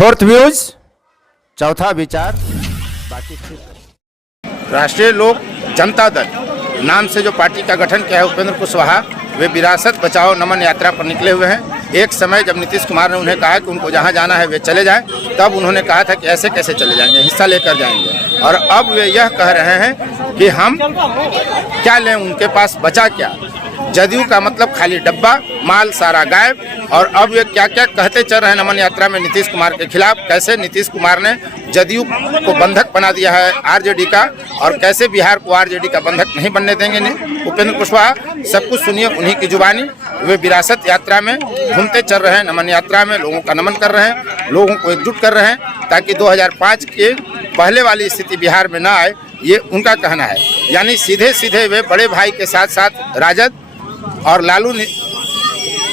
Fourth views, चौथा विचार, बाकी राष्ट्रीय लोक जनता दल नाम से जो पार्टी का गठन किया है उपेंद्र कुशवाहा, वे विरासत बचाओ नमन यात्रा पर निकले हुए हैं। एक समय जब नीतीश कुमार ने उन्हें कहा कि उनको जहां जाना है वे चले जाएं, तब उन्होंने कहा था कि ऐसे कैसे चले जाएंगे, हिस्सा लेकर जाएंगे। और अब वे यह कह रहे हैं कि हम क्या लें, उनके पास बचा क्या। जदयू का मतलब खाली डब्बा, माल सारा गायब। और अब ये क्या क्या कहते चल रहे हैं नमन यात्रा में नीतीश कुमार के खिलाफ, कैसे नीतीश कुमार ने जदयू को बंधक बना दिया है आरजेडी का, और कैसे बिहार को आरजेडी का बंधक नहीं बनने देंगे उपेंद्र कुशवाहा। सब कुछ सुनिए उन्हीं की जुबानी। वे विरासत यात्रा में घूमते चल रहे हैं, नमन यात्रा में लोगों का नमन कर रहे हैं, लोगों को एकजुट कर रहे हैं ताकि 2005 के पहले वाली स्थिति बिहार में ना आए, ये उनका कहना है। यानी सीधे सीधे वे बड़े भाई के साथ साथ राजद और लालू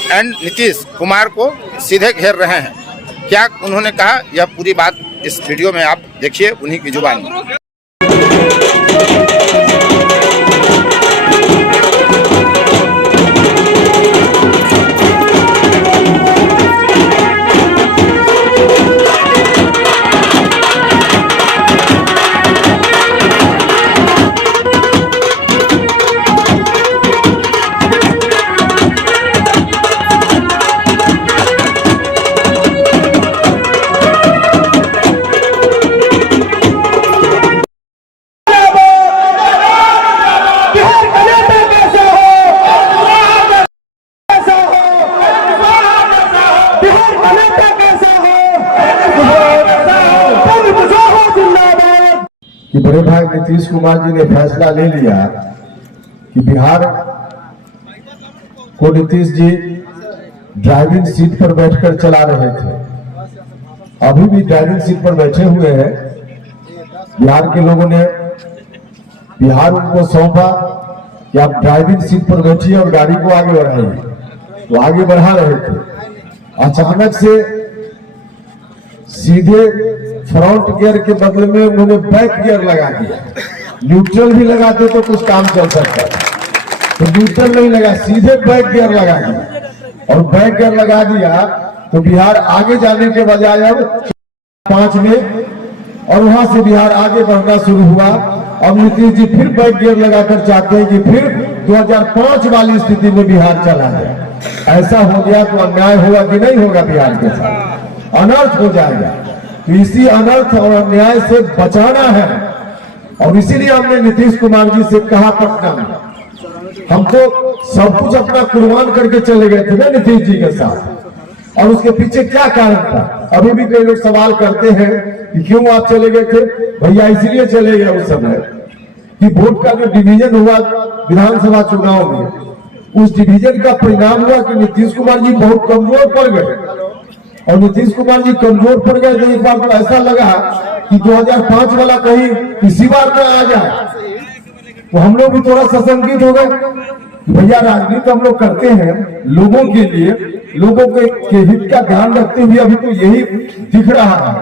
एंड नीतीश कुमार को सीधे घेर रहे हैं। क्या उन्होंने कहा, यह पूरी बात इस वीडियो में आप देखिए उन्हीं की जुबान में। कि बड़े भाई नीतीश कुमार जी ने फैसला ले लिया कि बिहार को नीतीश जी ड्राइविंग सीट पर बैठकर चला रहे थे, अभी भी ड्राइविंग सीट पर बैठे हुए हैं। बिहार के लोगों ने बिहार उनको सौंपा कि आप ड्राइविंग सीट पर बैठिए और गाड़ी को आगे बढ़ाइए, तो आगे बढ़ा रहे थे। अचानक से सीधे फ्रंट गियर के बदले में उन्होंने बैक गियर लगा दिया। न्यूट्रल भी लगाते तो कुछ काम चल सकता था, तो न्यूट्रल नहीं लगा, सीधे बैक गियर लगा दिया। और बैक गियर लगा दिया तो बिहार आगे जाने के बजाय अब 5 में, और वहां से बिहार आगे बढ़ना शुरू हुआ। अब नीतीश जी फिर बैक गियर लगाकर चाहते हैं कि फिर 2005 वाली स्थिति में बिहार चला जाए। ऐसा हो गया तो अन्याय होगा कि नहीं होगा, बिहार के साथ अनर्थ हो जाएगा। तो इसी अनर्थ और अन्याय से बचाना है, और इसीलिए हमने नीतीश कुमार जी से कहा पटना में, हम तो सब कुछ अपना कुर्बान करके चले गए थे ना नीतीश जी के साथ, और उसके पीछे क्या कारण था। अभी भी कई लोग सवाल करते हैं कि क्यों आप चले गए थे। भैया इसलिए चले गए उस समय कि वोट का जो डिवीजन हुआ विधानसभा चुनाव में, उस डिवीजन का परिणाम हुआ कि नीतीश कुमार जी बहुत कमजोर पड़ गए। और नीतीश कुमार जी कमजोर पड़ गए तो इस बार तो ऐसा लगा कि 2005 वाला कहीं इसी बार में आ जाए। तो हम लोग भी थोड़ा सशंकित हो गए। भैया राजनीति हम लोग करते हैं लोगों के लिए, लोगों के हित का ध्यान रखते हुए। अभी तो यही दिख रहा है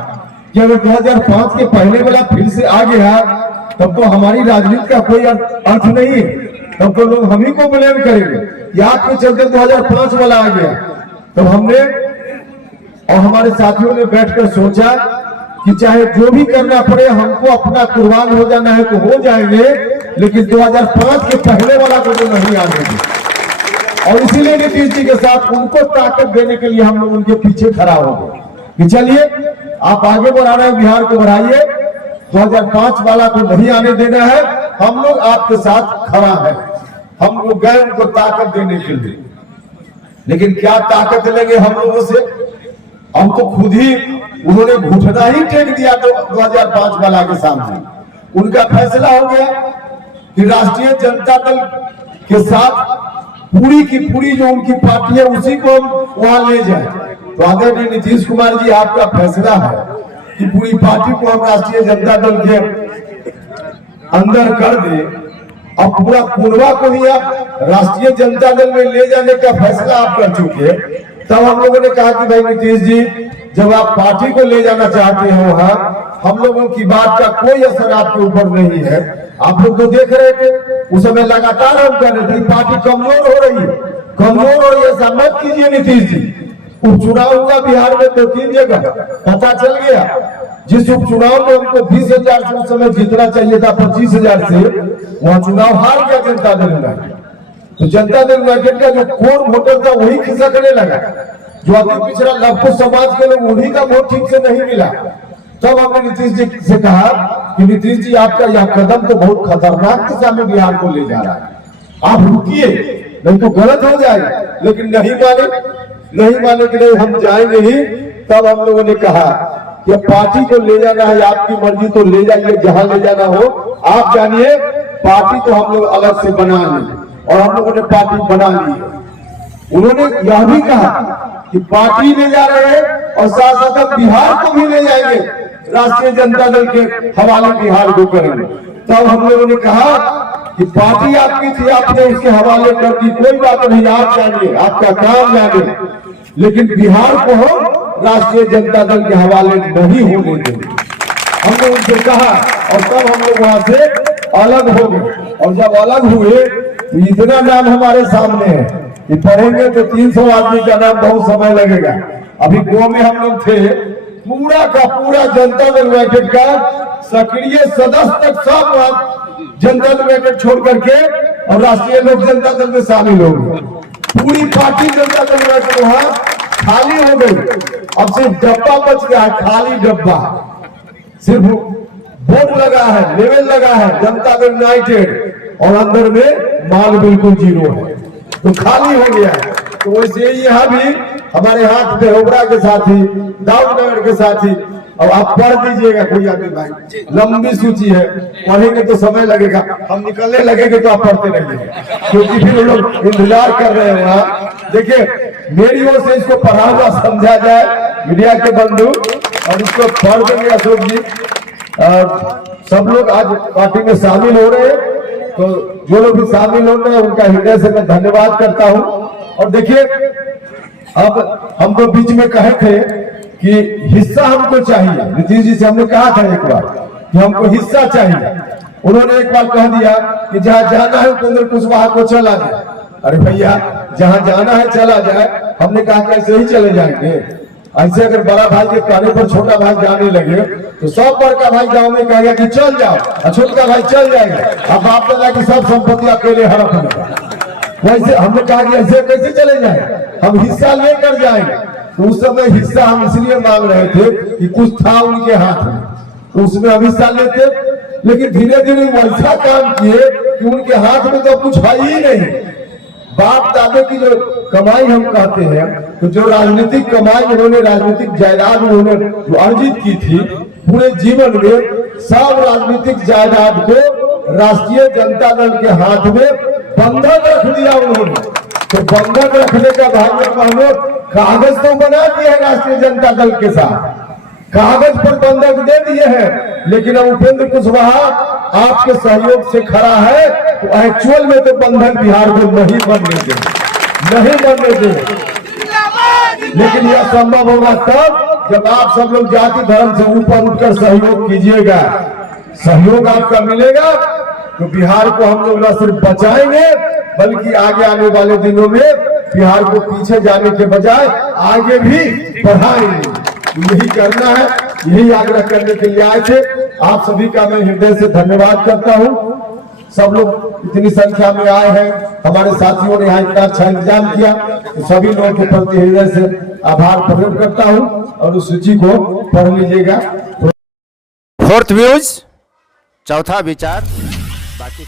कि अगर 2005 के पहले वाला फिर से आ गया तब तो हमारी राजनीति का कोई अर्थ नहीं है। तब तो लोग हम ही को ब्लेम करेंगे कि आपके चलते 2005 वाला आ गया। तब हमने और हमारे साथियों ने बैठकर सोचा कि चाहे जो भी करना पड़े, हमको अपना कुर्बान हो जाना है तो हो जाएंगे, लेकिन 2005 के पहले वाला को तो नहीं आने देंगे। और इसीलिए नीतीश जी के साथ उनको ताकत देने के लिए हम लोग उनके पीछे खड़ा हो गए कि चलिए आप आगे बढ़ा रहे हैं, बिहार को बढ़ाइए, 2005 वाला को नहीं आने देना है, हम लोग आपके साथ खड़ा है। हम लोग गए उनको ताकत देने के लिए, लेकिन क्या ताकत लेंगे हम लोगों से। हम तो खुद ही, उन्होंने घुटना ही टेक दिया तो 2005 वाला के सामने। उनका फैसला हो गया कि राष्ट्रीय जनता दल के साथ पूरी की पूरी जो उनकी पार्टी है उसी को हम वहां ले जाए। तो आदरणीय नीतीश कुमार जी, आपका फैसला है कि पूरी पार्टी को हम राष्ट्रीय जनता दल के अंदर कर दे। अब पूरा पूर्वा को ही आप राष्ट्रीय जनता दल में ले जाने का फैसला आप कर चुके। तब हम लोगों ने कहा कि भाई नीतीश जी, जब आप पार्टी को ले जाना चाहते हैं वहां, हम लोगों की बात का कोई असर आपके ऊपर नहीं है। आप लोग तो देख रहे थे उस समय लगातार हम कह रहे थे पार्टी कमजोर हो रही है, कमजोर हो रही है, ऐसा मत कीजिए नीतीश जी। उपचुनाव हुआ बिहार में 2-3 जगह, पता चल गया। जिस उपचुनाव में हमको 20,000 से उस समय जीतना चाहिए था 25,000 से, वहां चुनाव हार गया जनता दल यूनाइटेड। तो जनता दल यूनाइटेड का जो कोर वोटर था वही खिसकने लगा। जो अति पिछड़ा लघु समाज के लोग, उन्हीं का वोट ठीक से नहीं मिला। तब हमने नीतीश जी से कहा कि नीतीश जी आपका यह कदम तो बहुत खतरनाक दिशा में बिहार को ले जा रहा है, आप रुकिए नहीं तो गलत हो जाएगा। लेकिन नहीं माने कि नहीं हम जाएंगे ही। तब हम लोगों ने कहा कि पार्टी को ले जाना है, आपकी मर्जी तो ले जाइए, जहां ले जाना हो आप जानिए। पार्टी तो हम लोग अलग से बना लें, और हम लोगों ने पार्टी बना ली है। उन्होंने यह भी कहा कि पार्टी ले जा रहे हैं और साथ साथ हम बिहार को भी ले जाएंगे, राष्ट्रीय जनता दल के हवाले बिहार को करेंगे। तब हम लोगों ने कहा कि पार्टी आपकी थी, आपने उसके हवाले कर दी, कोई बात नहीं, आप जानिए, आपका काम जानिए, लेकिन बिहार को हम राष्ट्रीय जनता दल के हवाले नहीं होने देंगे। हमने उनसे कहा, और तब हम लोग वहां से अलग हो गए। और जब अलग हुए तो इतना नाम हमारे सामने है कि पढ़ेंगे तो 300 आदमी का नाम बहुत समय लगेगा। अभी गांव में हम लोग थे, पूरा का पूरा जनता दल यूनाइटेड का सक्रिय सदस्य तक सब जनता दल यूनाइटेड छोड़ करके और राष्ट्रीय लोक जनता दल में शामिल हो गए। पूरी पार्टी जनता दल यूनाइटेड वहां खाली हो गई। अब सिर्फ डब्बा बच गया है, खाली डब्बा, सिर्फ बोर्ड लगा है, लेवल लगा है जनता दल यूनाइटेड, और अंदर में माल बिल्कुल जीरो है, तो खाली हो गया है। तो वैसे यहाँ भी हमारे हाथ में ओबरा के साथी, दाऊदनगर के साथी। अब आप पढ़ दीजिएगा कोई आदमी भाई, लंबी सूची है, पढ़ेंगे तो समय लगेगा, हम निकलने लगेंगे तो आप पढ़ते रहिए, क्योंकि फिर लोग इंतजार कर रहे हैं वहाँ। देखिए मेरी ओर से इसको पढ़ा हुआ समझा जाए मीडिया के बंधु, और इसको पढ़ देंगे अशोक जी। सब लोग आज पार्टी में शामिल हो रहे हैं, तो जो लोग भी शामिल हो रहे हैं उनका हृदय से मैं धन्यवाद करता हूं। और देखिए अब हम तो बीच में कहे थे कि हिस्सा हमको चाहिए, नीतीश जी से हमने कहा था एक बार कि हमको हिस्सा चाहिए। उन्होंने एक बार कह दिया कि जहां जाना है उपेंद्र कुशवाहा को चला जाए। अरे भैया जहां जाना है चला जाए, हमने कहा कि ऐसे ही चले जाएंगे? ऐसे अगर बड़ा भाई के कहने पर छोटा भाई जाने लगे तो सब बड़का भाई गांव में कहेगा कि चल जाओ, और छोटा भाई चल जाएगा। अब बाप दादा की सब संपत्ति अकेले हड़प लेगा। वैसे हमने कहा कि ऐसे कैसे चले जाए, हम हिस्सा लेकर जाएंगे। तो उस समय हिस्सा हम इसलिए मांग रहे थे कि कुछ था उनके हाथ में, तो उसमें हम हिस्सा लेते। लेकिन धीरे धीरे वैसा काम किए कि उनके हाथ में तो कुछ है ही नहीं। बाप दादे की जो कमाई हम कहते हैं, तो जो राजनीतिक कमाई उन्होंने, राजनीतिक जायदाद उन्होंने जो अर्जित की थी पूरे जीवन में, सब राजनीतिक जायदाद को राष्ट्रीय जनता दल के हाथ में बंधक रख दिया उन्होंने। तो बंधक रखने का भाई बहनों कागज तो बना दिए है राष्ट्रीय जनता दल के साथ, कागज पर बंधक दे दिए हैं, लेकिन अब उपेंद्र कुशवाहा आपके सहयोग से खड़ा है, तो एक्चुअल में तो बंधक बिहार को नहीं बनने देंगे। लेकिन यह संभव होगा तब जब आप सब लोग जाति धर्म से ऊपर उठकर सहयोग कीजिएगा। सहयोग आपका मिलेगा तो बिहार को हम लोग न सिर्फ बचाएंगे, बल्कि आगे आने वाले दिनों में बिहार को पीछे जाने के बजाय आगे भी बढ़ाएंगे। यही करना है, यही आग्रह करने के लिए आए थे। आप सभी का मैं हृदय से धन्यवाद करता हूं। सब लोग इतनी संख्या में आए हैं, हमारे साथियों ने यहाँ इतना अच्छा इंतजाम किया, तो सभी लोगों के प्रति हृदय से आभार प्रकट करता हूं। और उस सूची को पढ़ लीजिएगा। फोर्थ व्यूज, चौथा विचार, बाकी